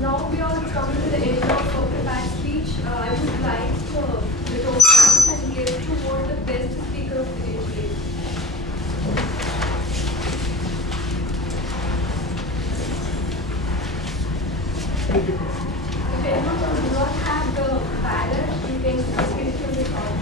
Now we are coming to the end of the prepared speech. I would like the talk and give to award the best speaker of the day today. If anyone does not have the ballot, you can ask it from the top.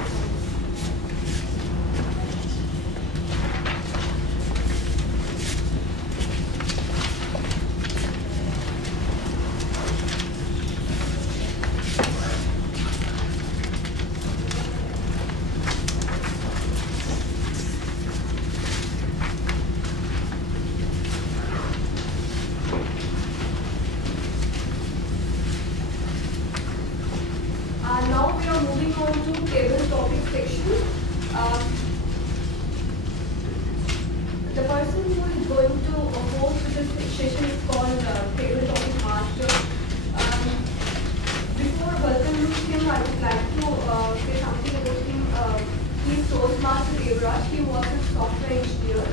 Now we are moving on to table topic section. The person who is going to host this session is called table topic master. Before welcoming him, I would like to say something about him. He is Toastmaster Devraj. He was a software engineer.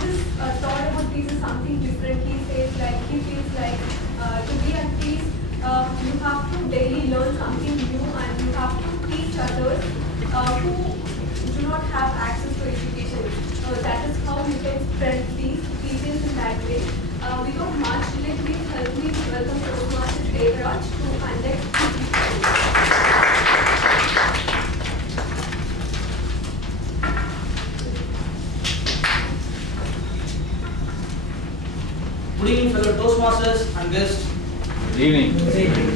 This thought about peace is something different. He says like he feels like to be at peace. You have to daily learn something new and you have to teach others who do not have access to education. That is how you can spread these teachings in that way. Without much delay, please help me to welcome Toastmaster Devraj to conduct the Good evening, fellow Toastmasters and guests. Good evening. Good evening.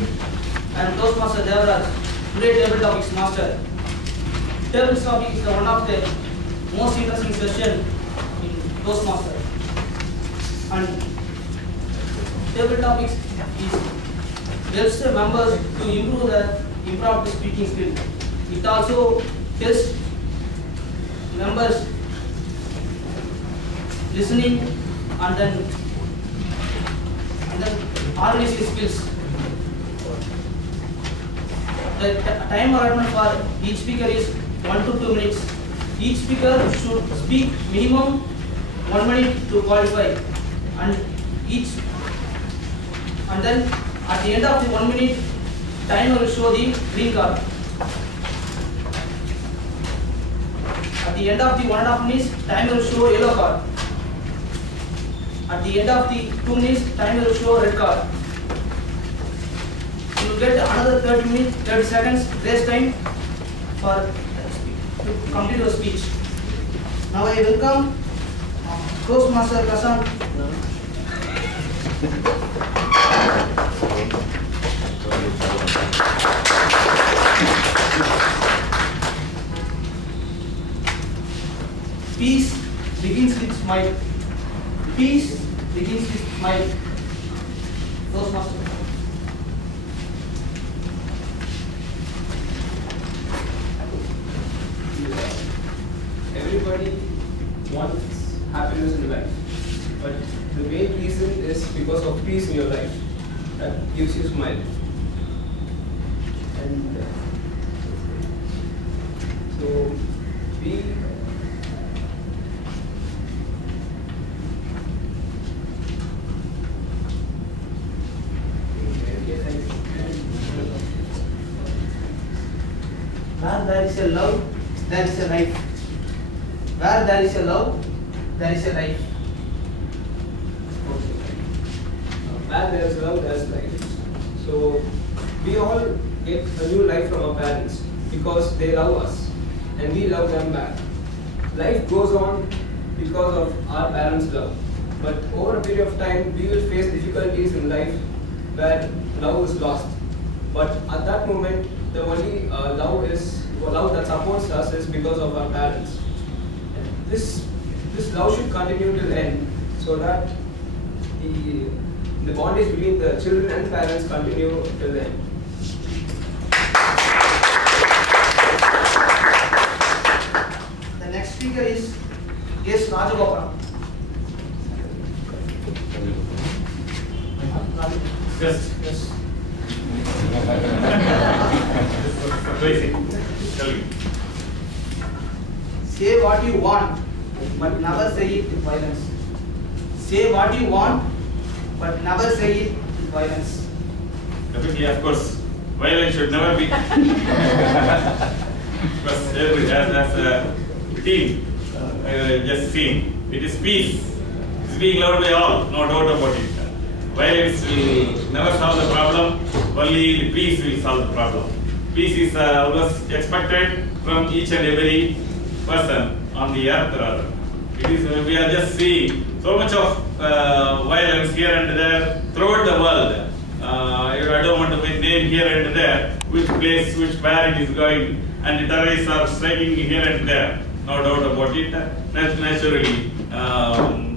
I am Toastmaster Devraj, today table topics master. Table topic is one of the most interesting session in Toastmaster. And table topics helps the members to improve their impromptu speaking skill. It also tests members listening and then organizing skills. The time allotment for each speaker is 1 to 2 minutes. Each speaker should speak minimum 1 minute to qualify, and then at the end of the 1 minute, timer will show the green card. At the end of the 1.5 minutes, timer will show yellow card. At the end of the 2 minutes, timer will show red card. You will get another 30 seconds grace time for to complete your speech. Now I welcome Toastmaster Kasan. Peace begins with smile. Peace begins with smile. Toastmaster. Everybody wants happiness in life, but the main reason is because of peace in your life that gives you smile. And so be Where there is a love, there is a life. Where there is a love, there is a life. where there is love, there is life. So we all get a new life from our parents because they love us and we love them back. Life goes on because of our parents' love. But over a period of time, we will face difficulties in life where love is lost. But at that moment, the only love that supports us is because of our parents. And this love should continue till end, so that the bondage between the children and parents continue till end. The next speaker is S. Rajagopalan. Yes. Yes. Please, tell me. Say what you want, but never say it with violence. Say what you want, but never say it with violence. Definitely, of course, violence should never be. Because as a team, just seen, it is peace. It's being loved by all, no doubt about it. Violence will never solve the problem, only the peace will solve the problem. Peace is always expected from each and every person on the earth rather. It is, we are just seeing so much of violence here and there throughout the world. I don't want to name here and there which place, which where it is going, and the terrorists are striking here and there. No doubt about it. Naturally,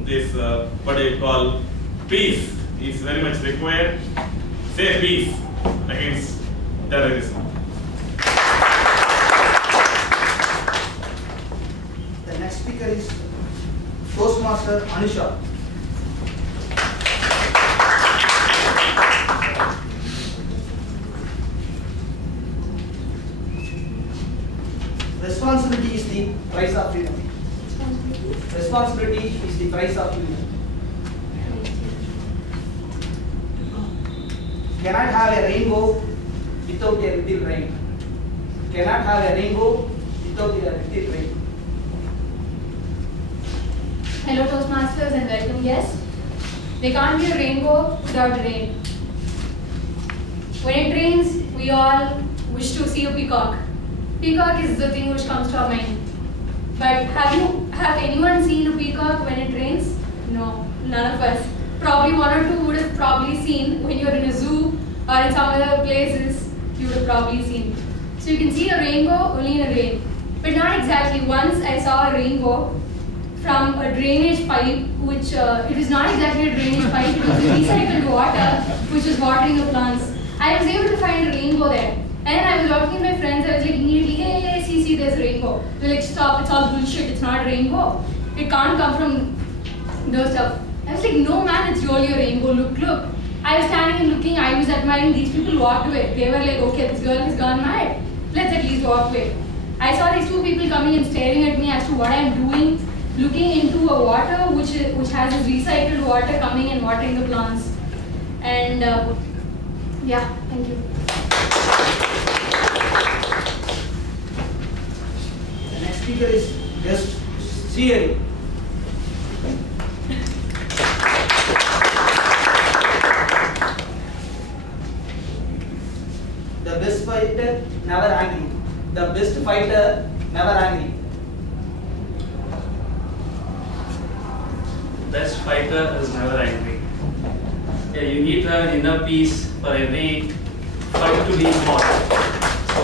this what I call peace is very much required. Say peace against terrorism. The next speaker is Toastmaster Anusha. Responsibility is the price of freedom. Responsibility is the price of freedom. Cannot have a rainbow without a little rain. Cannot have a rainbow without a little rain. Hello Toastmasters and welcome guests. There can't be a rainbow without rain. When it rains, we all wish to see a peacock. Peacock is the thing which comes to our mind. But have anyone seen a peacock when it rains? No, none of us. Probably one or two would have probably seen when you're in a zoo or in some other places, you would have probably seen. So you can see a rainbow only in a rain. But not exactly. Once I saw a rainbow from a drainage pipe, which it was not exactly a drainage pipe, it was recycled water, which was watering the plants. I was able to find a rainbow there. And I was talking to my friends, I was like immediately, hey, see, there's a rainbow. They're like, stop, it's all bullshit, it's not a rainbow. It can't come from those stuff. I was like, no man, it's really a rainbow, look. I was standing and looking, I was admiring, these people walked away. They were like, okay, this girl has gone mad, let's at least walk away. I saw these two people coming and staring at me as to what I'm doing, looking into a water which has this recycled water coming and watering the plants. And yeah, thank you. The next speaker is guest Sri. The best fighter, never angry. The best fighter, never angry. Best fighter is never angry. Yeah, you need to have an inner peace for every fight to be fought. So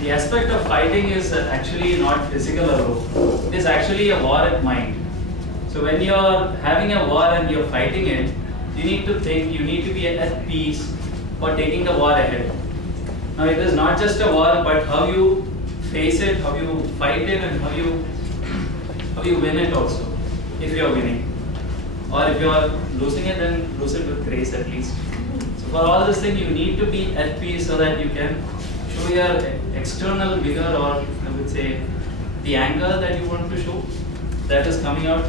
the aspect of fighting is actually not physical alone. It is actually a war at mind. So when you're having a war and you're fighting it, you need to think, you need to be at peace for taking the war ahead. Now it is not just a war, but how you face it, how you fight it, and how you win it also, if you are winning. Or if you are losing it, then lose it with grace at least. So for all this thing, you need to be at peace so that you can show your external vigor, or I would say the anger that you want to show, that is coming out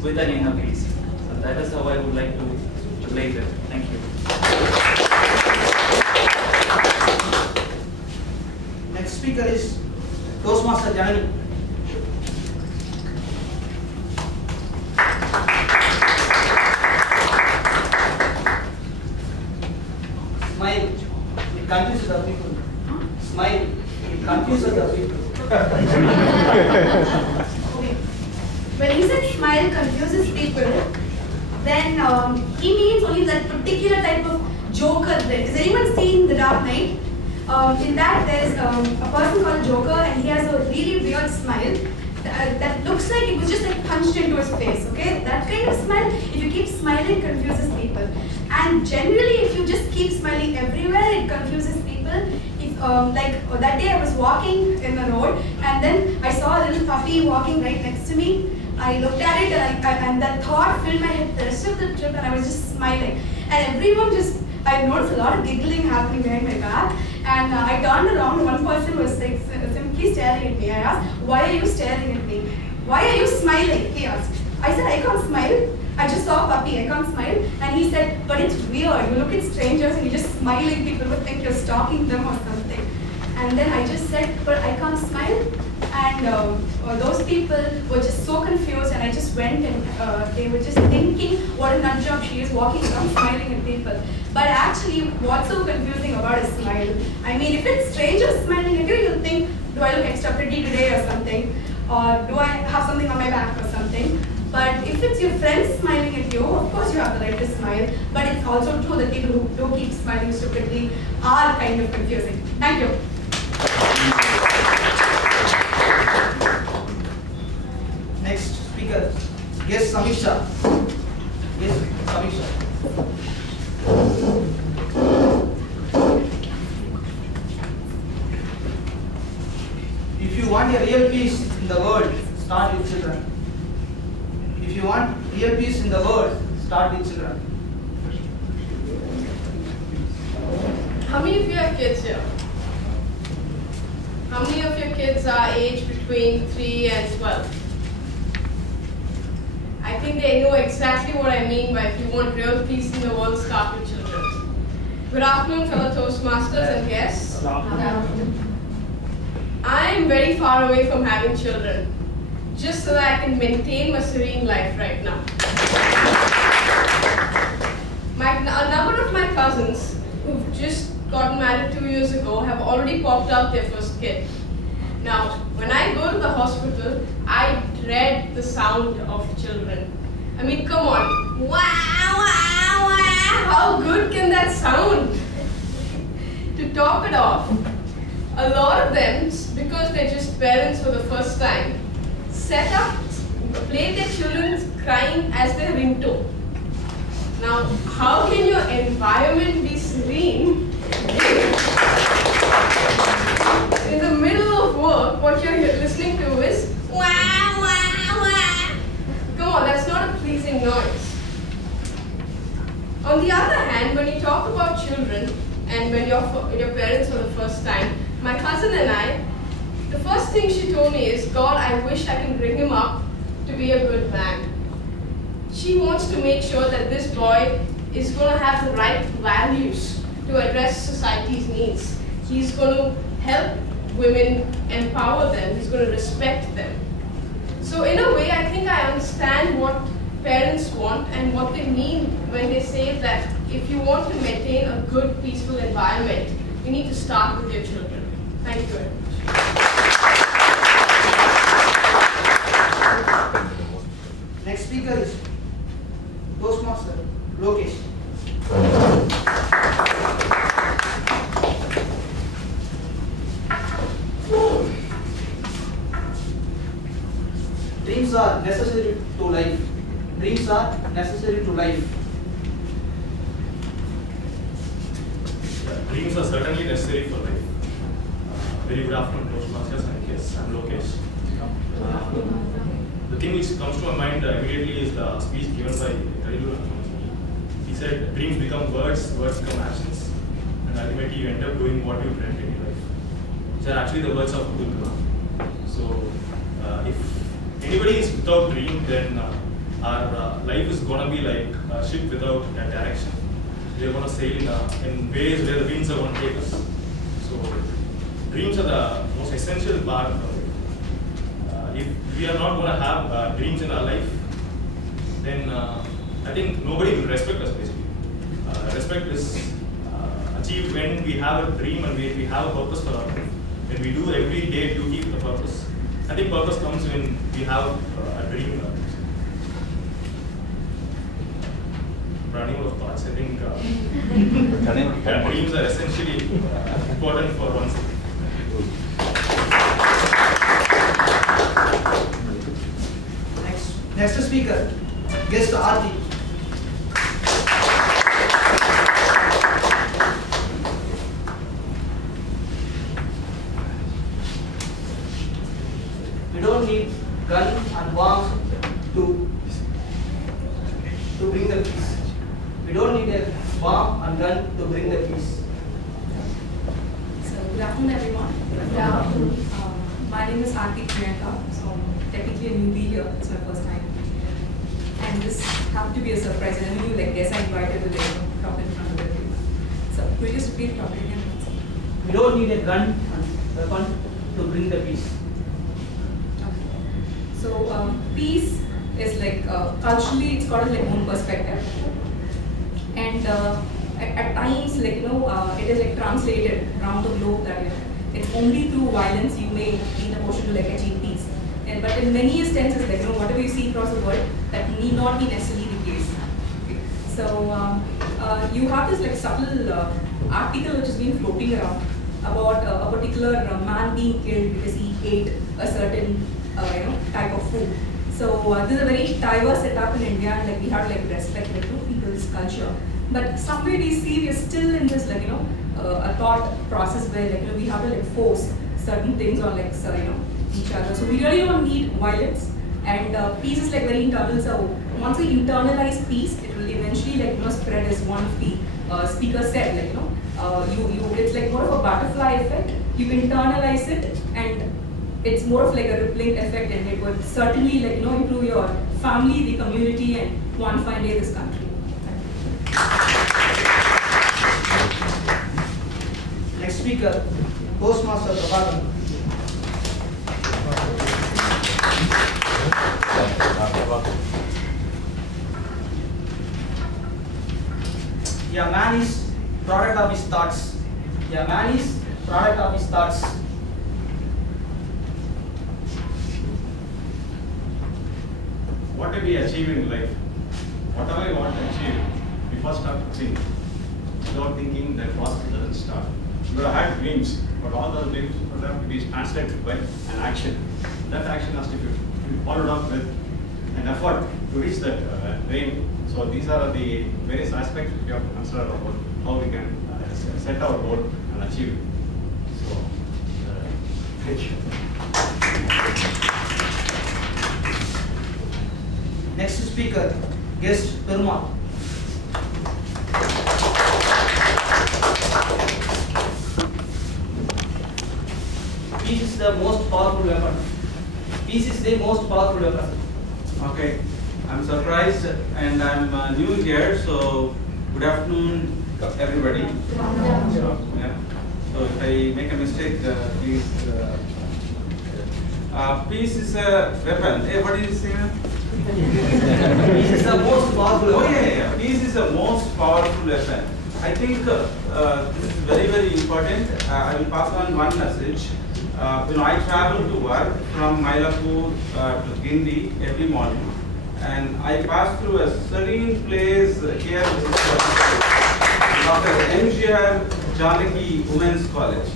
with an inner peace. So that is how I would like to relate it. Thank you. Next speaker is Toastmaster Janani. Smile, it confuses the people. Smile, it confuses the people. Okay. When he said smile confuses people, then he means only that particular type of Joker. Has anyone seen The Dark Knight? In that there is a person called Joker, and he has a really weird smile that looks like it was just like punched into his face. Okay, that kind of smile, if you keep smiling, confuses people. And generally, if you just keep smiling everywhere, it confuses people. If like that day I was walking in the road, and then I saw a little puppy walking right next to me. I looked at it, and that thought filled my head the rest of the trip, and I was just smiling. And everyone I noticed a lot of giggling happening behind my back. And I turned around, one person was like simply staring at me. I asked, why are you staring at me? Why are you smiling? He asked. I said, I can't smile. I just saw a puppy, I can't smile. And he said, but it's weird. You look at strangers and you just smiling, people would think you're stalking them or something. And then I just said, but I can't smile. And those people were just so confused, and I just went and they were just thinking what a nut job she is, walking around smiling at people. But actually, what's so confusing about a smile? I mean, if it's strangers smiling at you, you'll think, do I look extra pretty today or something? Or do I have something on my back or something? But if it's your friends smiling at you, of course you have the right to smile. But it's also true that people who do keep smiling stupidly are kind of confusing. Thank you. Next speaker, yes, Samisha. Yes, Samisha. If you want a real peace in the world, start with children. If you want real peace in the world, start with children. How many of you have kids here? How many of your kids are aged between 3 and 12? I think they know exactly what I mean by if you want real peace in the world, start with children. Good afternoon, fellow Toastmasters and guests. I am very far away from having children, just so that I can maintain my serene life right now. A number of my cousins who've just gotten married 2 years ago have already popped out their first kid. Now, when I go to the hospital, I dread the sound of children. I mean, come on. Wow, wow, wow. How good can that sound? To top it off, a lot of them, because they're just parents for the first time, play their children crying as their ringtone. Now, how can your environment be serene in the middle of work? What you're listening to is wah, wah, wah. Come on, that's not a pleasing noise. On the other hand, when you talk about children and when your parents for the first time, my cousin and I, the first thing she told me is, God, I wish I can bring him up to be a good man. She wants to make sure that this boy is going to have the right values to address society's needs. He's going to help women, empower them, he's going to respect them. So in a way, I think I understand what parents want and what they mean when they say that if you want to maintain a good, peaceful environment, you need to start with your children. Thank you very much. Next speaker is Toastmaster Lokesh. Dreams are necessary to life. Dreams are necessary to life. Dreams are certainly necessary for life. Very good afternoon, Toastmasters, and yes, I'm Lokesh. The thing which comes to my mind immediately is the speech given by Karilu. He said, dreams become words, words become actions, and ultimately you end up doing what you dreamt in your life. These are actually the words of Abdul Kalam. So, if anybody is without dream, then our life is going to be like a ship without a direction. We are going to sail in ways where the winds are going to take us. So, dreams are the most essential part of our life. If we are not going to have dreams in our life, then I think nobody will respect us basically. Respect is achieved when we have a dream and we have a purpose for our life. When we do everyday duty with a purpose. I think purpose comes when we have a dream in our lives. Running out of thoughts, I think dreams are essentially important for one's life. Next speaker, guest Aarti. We don't need gun and bombs to bring the peace. We don't need a bomb and gun to bring the peace. So good afternoon, everyone. Good afternoon. My name is Aarti Priyanka. So technically a newbie here. It's my first time. and this happened to be a surprise. And I knew like guess I invited to come in front of everyone. So could you just repeat the topic again? We don't need a gun and weapon to bring the peace. So peace is like culturally it's got a like own perspective, and at times like it is like translated around the globe that it's only through violence you may be in a position to like achieve peace. And but in many instances like whatever you see across the world, that need not be necessarily the case. Okay. So you have this like subtle article which has been floating around about a particular man being killed because he ate a certain type of food. So this is a very diverse setup in India, and like we have to like respect like people's culture. But somewhere we see we are still in this like a thought process where like we have to like force certain things on like each other. So we really don't need violence, and peace is like very internal. So once we internalize peace, it will eventually like spread, as one of the speakers said, like it's like more of a butterfly effect. You internalize it, and it's more of like a rippling effect, and it would certainly like improve your family, the community, and one fine day this country. Next speaker, Postmaster Prabhakaran. Yeah, man is product of his thoughts. Yeah, man is product of his thoughts. What do we achieve in life? Whatever we want to achieve, we first have to think. Without thinking, that process doesn't start. You have had dreams, but all those dreams would have to be translated by an action. That action has to be followed up with an effort to reach that dream. So these are the various aspects we have to consider about how we can set our goal and achieve it. So, thank you. Next speaker, guest Perumal. Peace is the most powerful weapon. Peace is the most powerful weapon. Okay, I'm surprised and I'm new here, so good afternoon everybody. Yeah. So if I make a mistake, please. Peace is a weapon. Hey, what did you say? Peace is the most powerful weapon. Oh yeah. Peace is the most powerful weapon. I think this is very, very important. I will pass on one message. I travel to work from Mylapore to Guindy every morning, and I pass through a serene place here, which is Dr. MGR Janaki Women's College.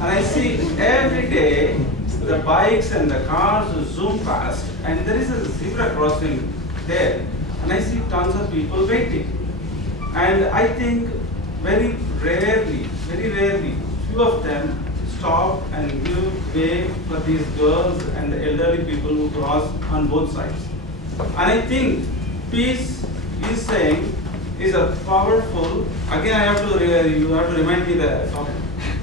And I see every day the bikes and the cars zoom past, and there is a zebra crossing there, and I see tons of people waiting. And I think very rarely, few of them stop and give way for these girls and the elderly people who cross on both sides. And I think peace is saying is a powerful, again I have to, you have to remind me the topic.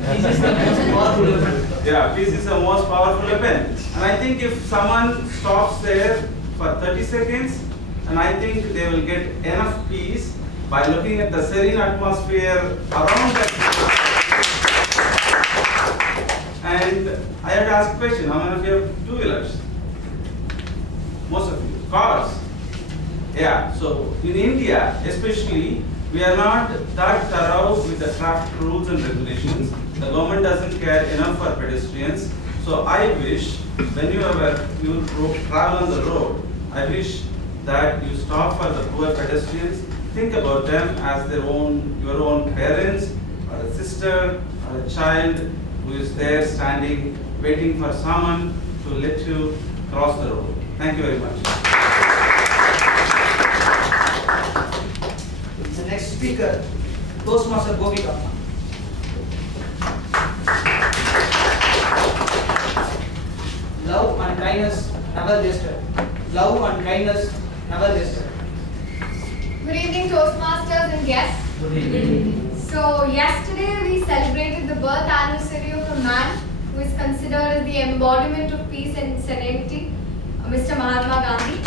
Peace is the most powerful weapon. Yeah, peace is the most powerful weapon. And I think if someone stops there for 30 seconds, and I think they will get enough peace by looking at the serene atmosphere around that. And I have to ask a question, how many of you have two-wheelers? Most of you. Cars? Yeah, so in India especially, we are not that thorough with the traffic rules and regulations. The government doesn't care enough for pedestrians. So I wish, whenever you travel on the road, I wish that you stop for the poor pedestrians. Think about them as your own parents, or a sister, or a child who is there standing, waiting for someone to let you cross the road. Thank you very much. The next speaker, Toastmaster Gopika. Love and kindness never wasted. Love and kindness never wasted. Good evening, Toastmasters and guests. Good evening. So yesterday we celebrated the birth anniversary of a man who is considered as the embodiment of peace and serenity, Mr. Mahatma Gandhi.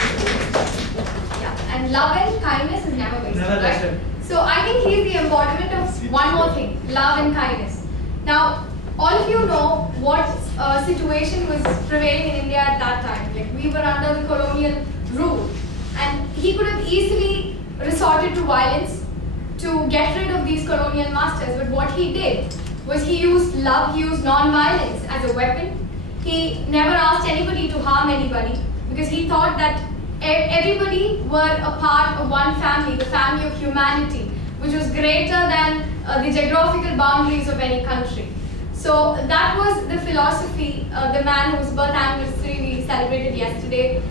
Yeah. and love and kindness is never wasted. Never right? wasted. So I think he's the embodiment of one more thing, love and kindness. Now, all of you know what situation was prevailing in India at that time. Like, we were under the colonial rule, and he could have easily resorted to violence to get rid of these colonial masters. But what he did was he used love, he used non-violence as a weapon. He never asked anybody to harm anybody because he thought that everybody were a part of one family, the family of humanity, which was greater than the geographical boundaries of any country. So that was the philosophy, the man whose birth anniversary we celebrated yesterday,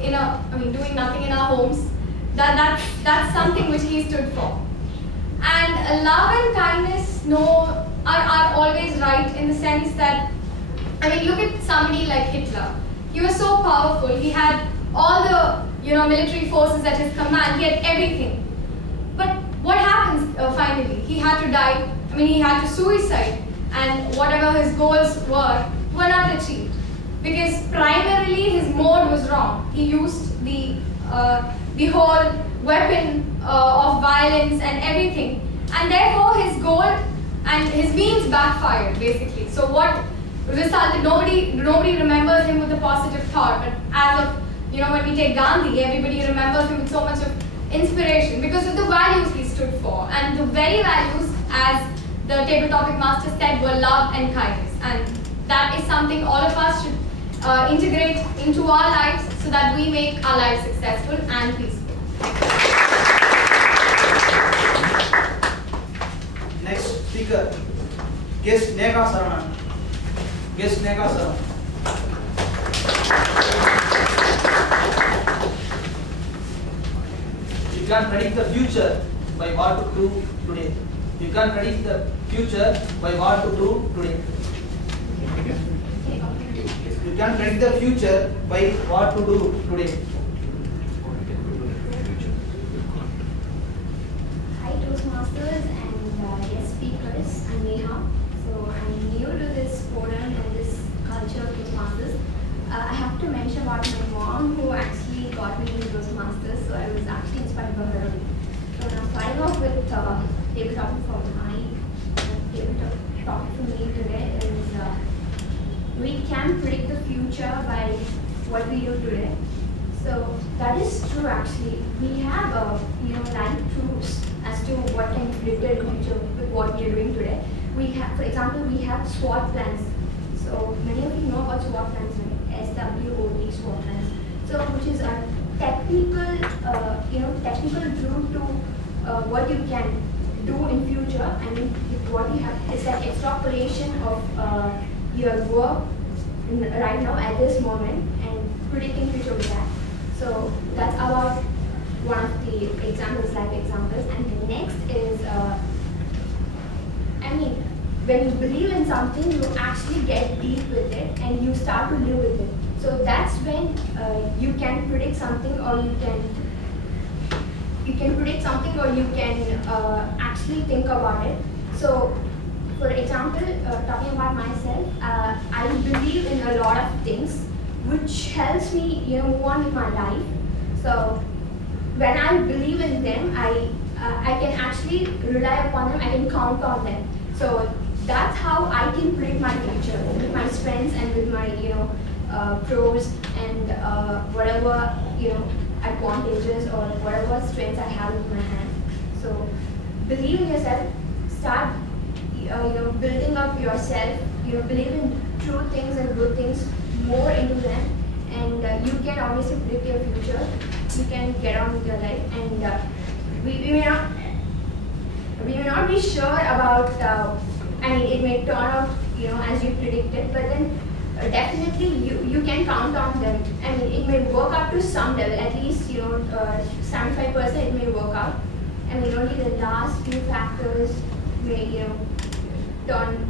doing nothing in our homes. That's something which he stood for. And love and kindness are always right in the sense that, look at somebody like Hitler. He was so powerful. He had all the military forces at his command. He had everything. But what happens finally? He had to die. He had to suicide. And whatever his goals were not achieved. Because primarily his mode was wrong. He used the whole weapon of violence and everything. And therefore his goal and his means backfired, basically. So what resulted, nobody remembers him with a positive thought. But as of, when we take Gandhi, everybody remembers him with so much of inspiration because of the values he stood for. And the very values, as the table topic master said, were love and kindness. And that is something all of us should integrate into our lives so that we make our lives successful and peaceful. Next speaker, guest Nega Saranan. Guest Nega Saranan. You can predict the future by what to do today. You can predict the future by what to do today. You can predict the future by what to do today. Hi Toastmasters and guest speakers, I'm Neha. So I'm new to this forum and this culture of Toastmasters. I have to mention about my mom who actually got me into Toastmasters, so I was actually inspired by her. So now starting off with table topic for me today is we can predict the future by what we do today. So that is true actually. We have life truths as to what can be predicted in the future with what we are doing today. We have, for example, we have SWOT plans. So many of you know about SWOT plans, right? SWOT, SWOT plans. So which is a technical, technical route to what you can do in future. What we have is like extrapolation of your work right now at this moment and predicting future with that. So that's about one of the examples, life examples. And the next is, when you believe in something, you actually get deep with it and you start to live with it. So that's when you can predict something, or you can predict something, or you can actually think about it. So, for example, talking about myself, I believe in a lot of things, which helps me, move on with my life. So, when I believe in them, I can actually rely upon them. I can count on them. So that's how I can predict my future with my strengths and with my, pros and whatever, advantages or whatever strengths I have with my hand. So believe in yourself. Start, building up yourself. Believe in true things and good things more into them, and you can obviously predict your future. You can get on with your life, and we may not be sure about. It may turn out, as you predicted, but then definitely you can count on them. It may work out to some level, at least 75% it may work out. Only the last few factors may turn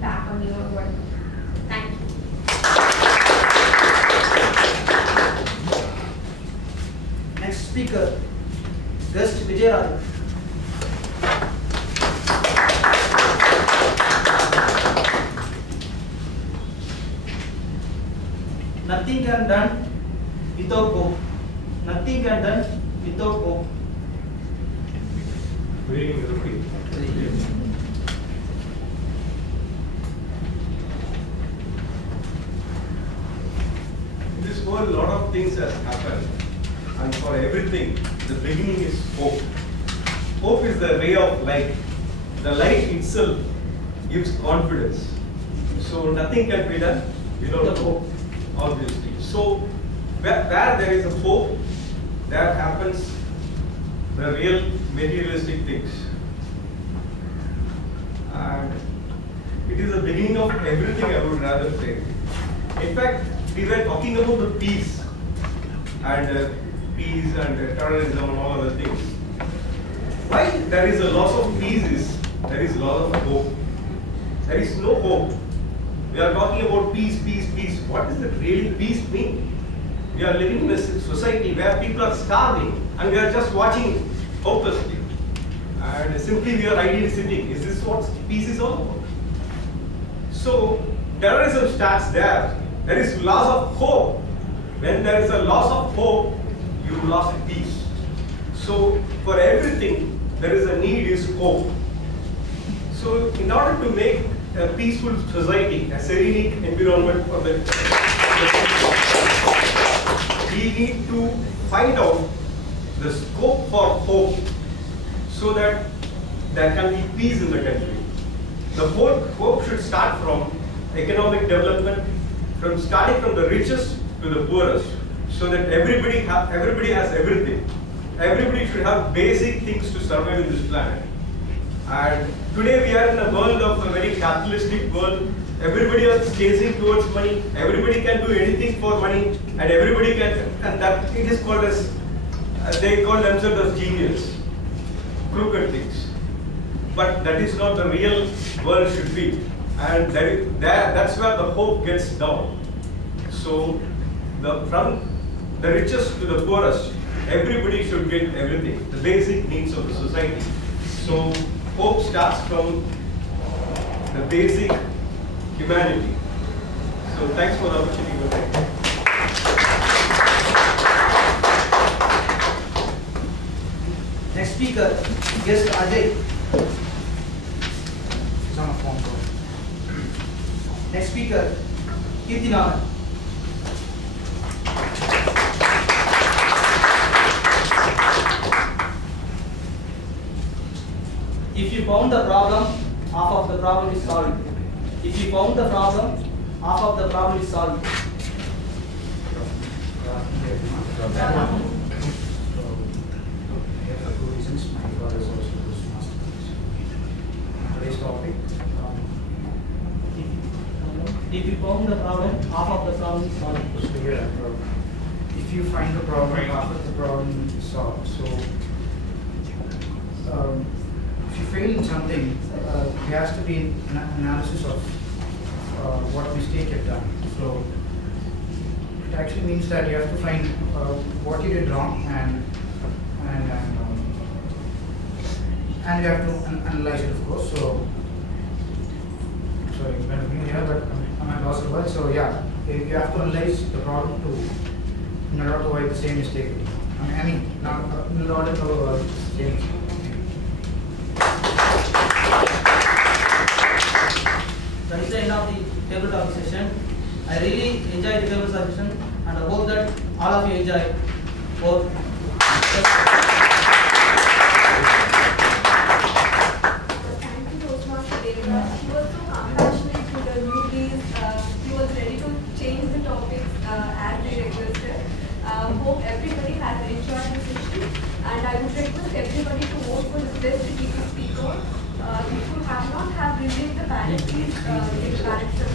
back on your work. Thank you. Next speaker, guest Vijay. Nothing can done without hope. Nothing can done without hope. Very good. In this world, a lot of things has happened, and for everything, the beginning is hope. Hope is the ray of light. The light itself gives confidence. So nothing can be done without hope, obviously. So where there is a hope, there happens the real materialistic things. And it is the beginning of everything, I would rather say. In fact, we were talking about the peace and terrorism and all other things. Why there is a loss of peace is there is loss of hope. There is no hope. We are talking about peace, peace, peace. What does it really peace mean? We are living in a society where people are starving and we are just watching hopelessly. And simply we are ideally sitting. Is this what peace is all about? So terrorism starts there. There is loss of hope. When there is a loss of hope, you lost peace. So for everything, there is a need is hope. So in order to make a peaceful society, a serene environment for the we need to find out the scope for hope so that there can be peace in the country. The whole hope should start from economic development, from starting from the richest to the poorest, so that everybody has everything. Everybody should have basic things to survive in this planet. And today we are in a world of a very capitalistic world. Everybody is chasing towards money. Everybody can do anything for money, and everybody can, and that it is called as they call themselves as genius, crooked things. But that is not the real world should be, and that's where the hope gets down. So from the richest to the poorest, everybody should get everything, the basic needs of the society. So hope starts from the basic humanity. So thanks for the opportunity. Next speaker, guest Ajay. He's on a phone call. Next speaker, Kirtinath. If you found the problem, half of the problem is solved. If you found the problem, half of the problem is solved. Today's topic. If you found the problem, half of the problem is solved. So here, if you find the problem, half of the problem is solved. So if you fail in something, there has to be an analysis of what mistake you've done. So it actually means that you have to find what you did wrong and you have to analyze it, of course. So sorry, I'm going here, but I'm lost the word. So yeah, you have to analyze the problem in order to avoid the same mistake. I mean, not in order to avoid the same mistake. That is the end of the table talk session. I really enjoyed the table talk session and I hope that all of you enjoy. Thank you, Toastmaster Devraj. He was so compassionate to the newbies. He was ready to change the topics as they requested. Hope everybody has enjoyed the session, and I would request everybody to vote for the best speaker. If you have not have received the ballot, please take ballot from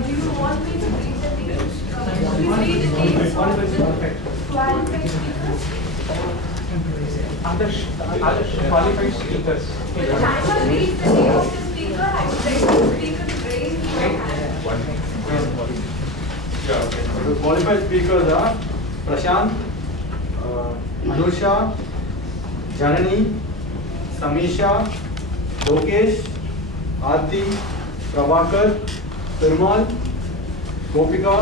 do you want me to read the names? Please read the names of the qualified speakers. Other qualified speakers. When the timer reads the name of the speaker, I would like the speaker to raise your hand. The qualified speakers are Prashant, Anusha, Janani, Samisha, Lokesh, Aarti, Prabhakar, Perumal, Gopika,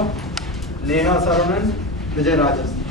Neha Saranan, Vijay Rajas.